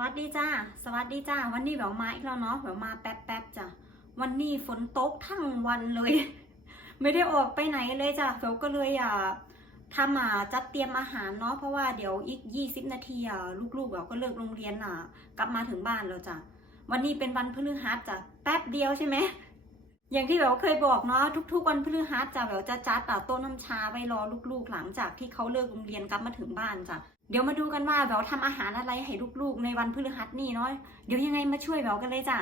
วัสดีจ้า สวัสดีจ้า วันนี้แหววมาอีกแล้วเนาะแหววมาแป๊บแป๊บๆจ้ะ วันนี้ฝนตกทั้งวันเลย ไม่ได้ออกไปไหนเลยจ้ะแหววก็เลยอะทำอะจัดเตรียมอาหารเนาะ เพราะว่าเดี๋ยวอีก20นาทีอะลูกๆแหววก็เลิกโรงเรียนอะ กลับมาถึงบ้านแล้วจ้ะ วันนี้เป็นวันพฤหัสจ้ะ แป๊บเดียวใช่ไหม อย่างที่แหววเคยบอกเนาะทุก ๆ วันพฤหัสจ้ะแหววจะจัดอะโต๊ะน้ำชาไว้รอลูกๆ หลังจากที่เขาเลิกโรงเรียนกลับมาถึงบ้านจ้ะ เดี๋ยวมาดูกันว่าแหววทำอาหารอะไรให้ลูกๆ ในวันพฤหัสนี่เนาะเดี๋ยวยังไงมาช่วยแหววกันเลยจ้ะ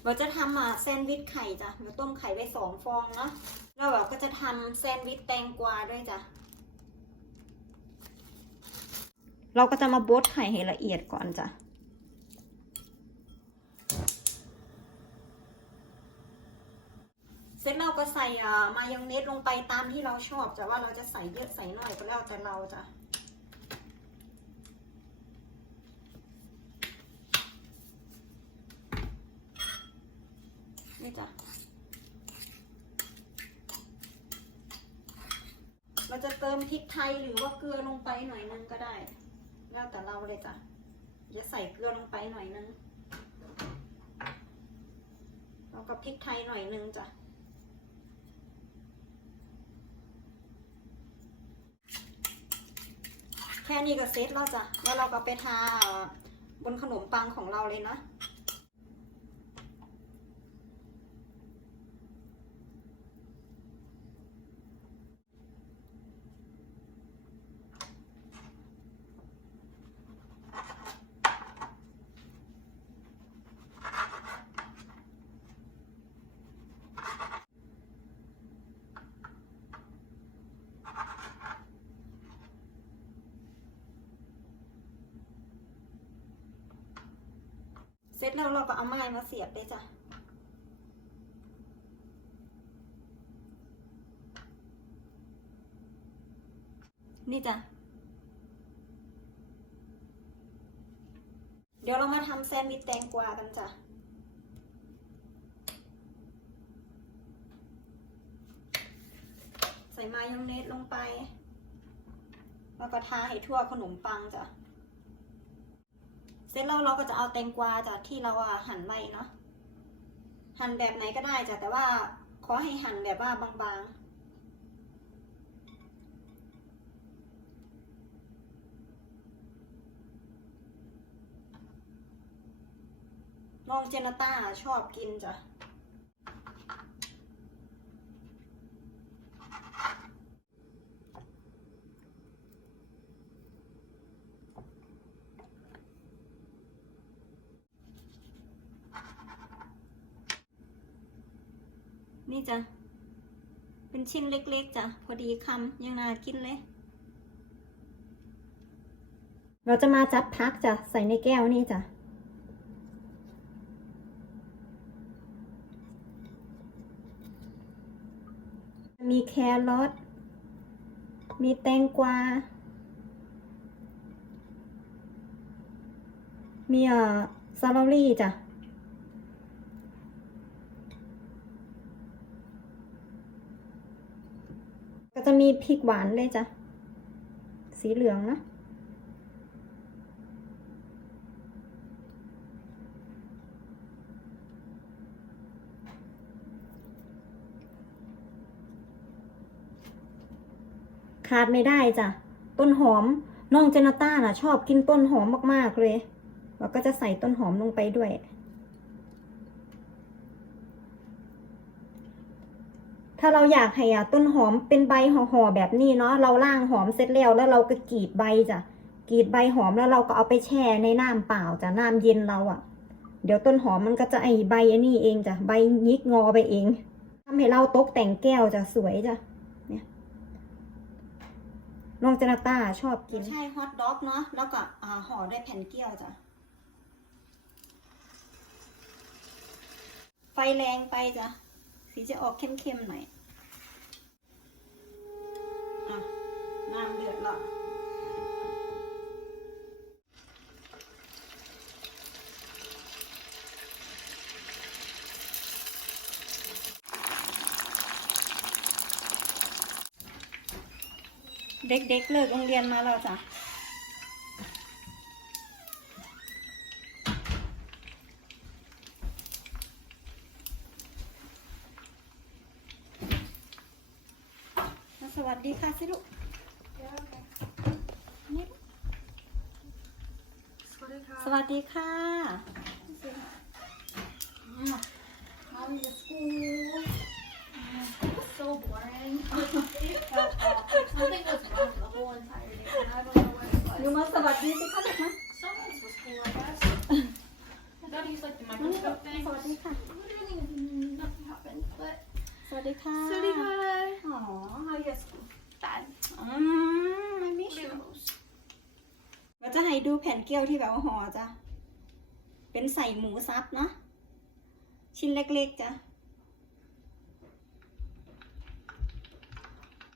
แหววจะทำอะแซนด์วิชไข่จ้ะแหววต้มไข่ไว้สองฟองเนาะแล้วแหววก็จะทำแซนด์วิชแตงกวาด้วยจ้ะเราก็จะมาบดไข่ให้ละเอียดก่อนจ้ะ เสร็จเรา ก็ใส่มายองเนสลงไปตามที่เราชอบจะว่าเราจะใส่เยอะใส่น้อยก็แล้วแต่เราจะนี่จ้ะเราจะเติมพริกไทยหรือว่าเกลือลงไปหน่อยนึงก็ได้ แล้วแต่เราเลยจ้ะจะใส่เกลือลงไปหน่อยนึงแล้วก็พริกไทยหน่อยนึงจ้ะ แค่นี้ก็เซตแล้วจ้ะ แล้วเราก็ไปทาบนขนมปังของเราเลยนะ เสร็จแล้วเราก็เอาไม้มาเสียบเลยจ้ะนี่จ้ะ เดี๋ยวเรามาทำแซนด์วิชแตงกวากันจ้ะ ใส่มายองเนสลงไป แล้วก็ทาให้ทั่วขนมปังจ้ะ เสร็จแล้วเราก็จะเอาแตงกวาจากที่เราอะหั่นไว้เนาะหั่นแบบไหนก็ได้จ้ะแต่ว่าขอให้หั่นแบบว่าบางๆน้องเจนต้าชอบกินจ้ะ นี่จ้ะ เป็นชิ้นเล็กๆจ้ะ พอดีคำยังน่ากินเลย เราจะมาจัดพักจ้ะ ใส่ในแก้วนี่จ้ะมีแครอท มีแตงกวา มีเอ่อซาลารี่จ้ะ ก็จะมี พริกหวานเลยจ้ะ สีเหลืองนะ ขาดไม่ได้จ้ะ ต้นหอม น้องเจนาต้าน่ะ ชอบกินต้นหอมมาก ๆ เลย เราก็จะใส่ต้นหอมลงไปด้วย ถ้าเราอยากให้อะต้นหอมเป็นใบห่อๆแบบนี้เนาะเราล่างหอมเสร็จแล้วแล้วเราก็กรีดใบจ้ะกรีดใบหอมแล้วเราก็เอาไปแช่ในน้ำเปล่าจ้ะน้ำเย็นเราอะ เดี๋ยวต้นหอมมันก็จะไอใบอันนี้เองจ้ะใบยิกงอไปเองทำให้เราตกแต่งแก้วจ้ะสวยจ้ะเนี่ยน้องจนาต้าชอบกินใช่ฮอทด็อกเนาะแล้วก็ห่อด้วยแผ่นเกี๊ยวจ้ะไฟแรงไปจ้ะ สีจะออกเข้มๆหน่อยอะน้ำเดือดแล้วเด็กๆเลิกโรงเรียนมาแล้วจ้ะ วัสดีค่ะสิลูกนี่ลูก สวัสดีค่ะ สวัสดีค่ะ How was your school? It was so boring. Something was wrong the whole entire day, and I don't know what it ยู was. มาสวัสดีสิคะลูกนะ Someone's was cool, I guess. I thought he used like the น้องนี่ลูก microscope thing. สวัสดีค่ะ Literally nothing happened, but สวัสดีค่ะ hi. อ๋อ how you school Bad. อืมไม่มิช Potatoes. เราจะให้ดูแผ่นเกี๊ยวที่แบบว่าห่อจ้ะ เป็นใส่หมูซับเนาะ ชิ้นเล็กๆจ้ะ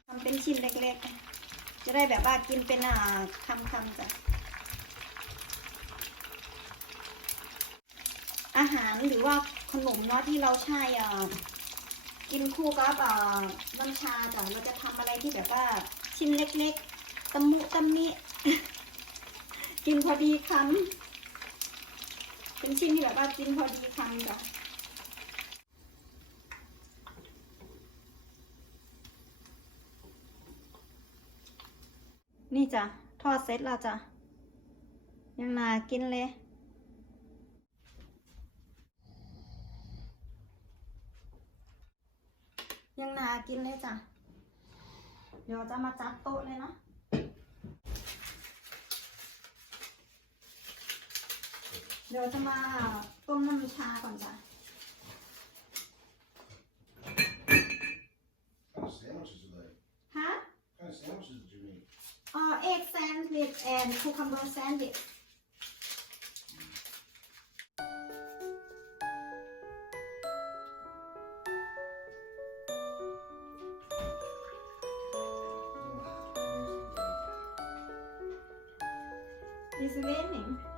ทำเป็นชิ้นเล็กๆ จะได้แบบว่ากินเป็นอ่าคำๆจ้ะ อาหารหรือว่าขนมเนาะที่เราใช้อ่ากินคู่กับอ่าน้ำชาจ้ะ เราจะทำอะไรที่แบบว่าชิ้นเล็กๆตะมุตะมิ กินพอดีคำเป็นชิ้นที่แบบว่ากินพอดีคำจ้ะนี่จ้ะทอดเสร็จแล้วจ้ะยังนากินเลยยังนากินเลยจ้ะ เดี๋ยวจะมาจัดโต๊ะเลยเนาะ ดี๋ยวจะมาต้มน้ำชาก่อนจ้ะ What kind of sandwiches are they? ฮะ What kind of sandwiches did you make? เอ่อ egg sandwich and cucumber sandwich It's raining. เสร็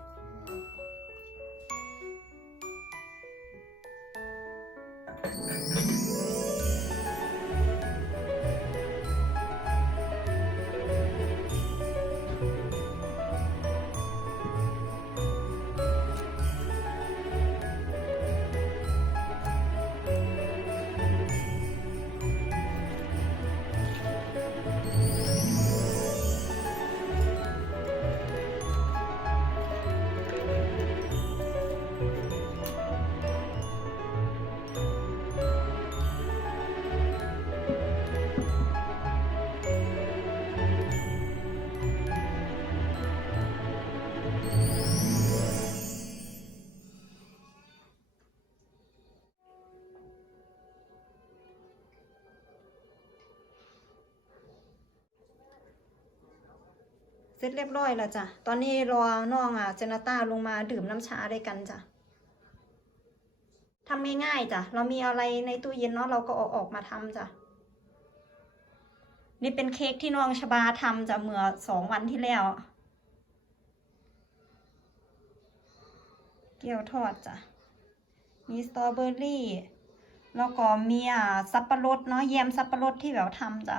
จเรียบร้อยแล้วจ้ะ ตอนนี้รอน้องอะเจนาต้าลงมาดื่มน้ำชาด้วยกันจ้ะทำง่ายๆจ้ะ เรามีอะไรในตู้เย็นเนาะเราก็เอาออกมาทำจ้ะ นี่เป็นเค้กที่น้องชบาทำจ้ะเมื่อสองวันที่แล้ว เกี๊ยวทอดจ้ะ มีสตรอเบอรี่ แล้วก็มีอ่าสับปะรดเนาะแยมสับปะรดที่แบบทำจ้ะ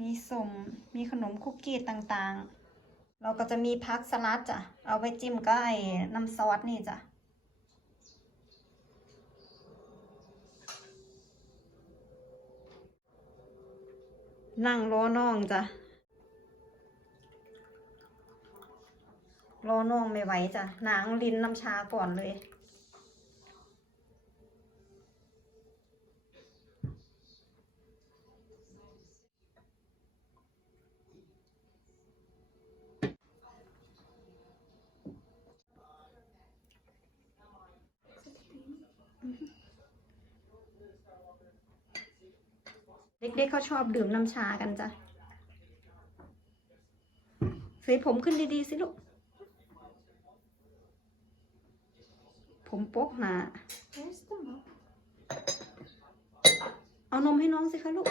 มีสมมีขนมคุกกี้ต่างๆ เราก็จะมีพักสลัดจ้ะ เอาไว้จิ้มก็ไอ้น้ำซอสนี่จ้ะนั่งรอน้องจ้ะ รอน้องไม่ไหวจ้ะนางลินน้ำชาก่อนเลย เด็กๆเขาชอบดื่มน้ำชากันจ้ะเสียผมขึ้นดีๆสิลูก ผมโป๊กหนา Where's the milk? เอานมให้น้องสิคะลูก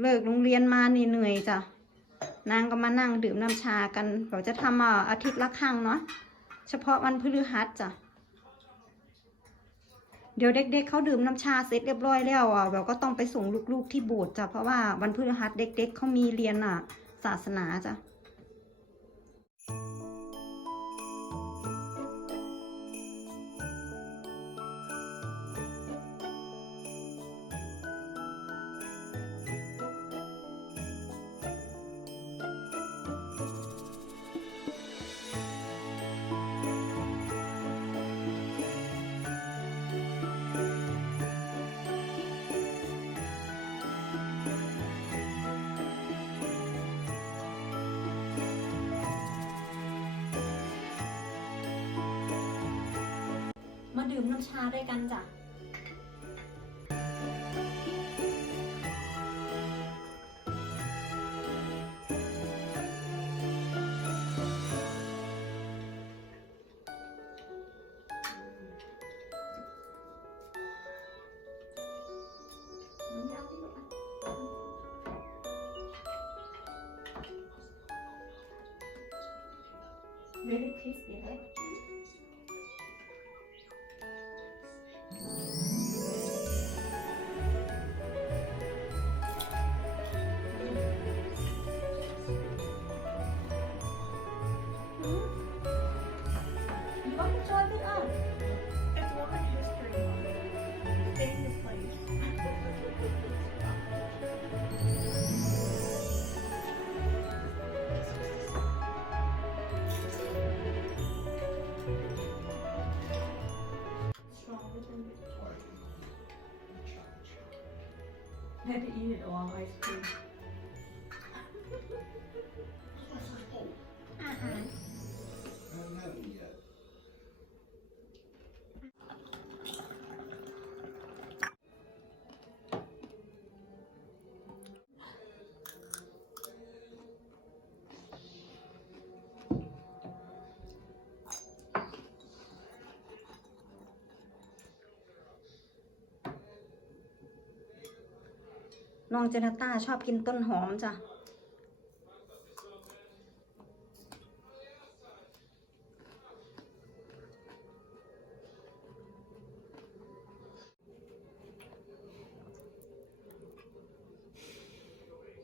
เลิกโรงเรียนมานี่เหนื่อยจ้ะนางก็มานั่งดื่มน้ำชากันเราจะทำอ่าอาทิตย์ละครั้งเนาะเฉพาะวันพฤหัสจ้ะเดี๋ยวเด็กๆเขาดื่มน้ำชาเสร็จเรียบร้อยแล้วอะเราก็ต้องไปส่งลูกๆที่โบสถ์จ้ะเพราะว่าวันพฤหัสเด็กๆเขามีเรียนอะ ศาสนาจ้ะ มาดื่มน้ำชาด้วยกันจ้ะ Very tasty, right? 너왕 아이스크림 น้องเจนาต้าชอบกินต้นหอมจ้ะ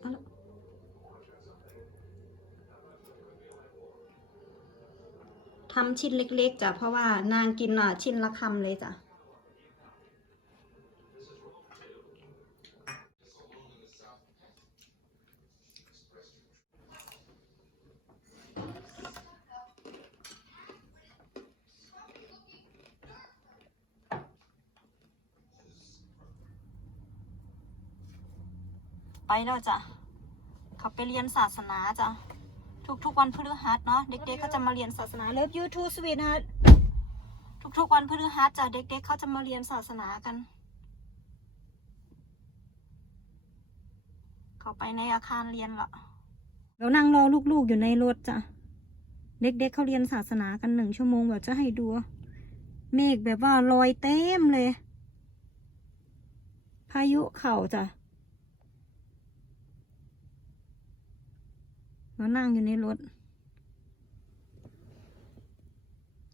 เอาละทำชิ้นเล็กๆจ้ะเพราะว่านางกินอะชิ้นละคำเลยจ้ะ ไปแล้วจ้ะเขาไปเรียนศาสนาจ้ะทุกๆวันพฤหัสเนาะเด็กๆเขาจะมาเรียนศาสนาเลิฟยูทูสวีทฮัททุกๆวันพฤหัสจ้ะเด็กๆเขาจะมาเรียนศาสนากัน เขาไปในอาคารเรียนละเรานั่งรอลูกๆอยู่ในรถจ้ะเด็กๆเขาเรียนศาสนากันหนึ่งชั่วโมงแบบจะให้ดู เมฆแบบว่าลอยเต็มเลย พายุเข่าจ้ะ เรานั่งอยู่ในรถ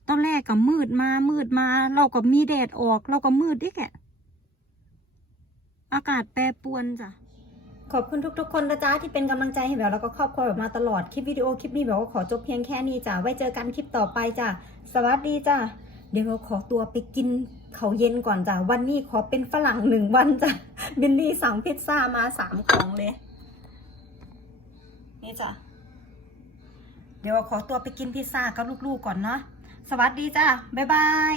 ตอนแรกก็มืดมา มืดมา เราก็มีแดดออก เราก็มืดดิแกะอากาศแปรปรวนจ้ะ ขอบคุณทุกๆคนนะจ๊ะที่เป็นกำลังใจให้แบบแล้วก็ครอบครัวแบบมาตลอด คลิปวิดีโอคลิปนี้แบบว่าขอจบเพียงแค่นี้จ้ะ ไว้เจอกันคลิปต่อไปจ้ะ สวัสดีจ้ะ เดี๋ยวเราขอตัวไปกินเขาเย็นก่อนจ้ะ วันนี้ขอเป็นฝรั่งหนึ่งวันจ้ะ บิลลี่สั่งพิซซ่ามาสามของเลย นี่จ้ะ เดี๋ยวขอตัวไปกินพิซซ่ากับลูกๆก่อนเนาะ สวัสดีจ้าบ๊ายบาย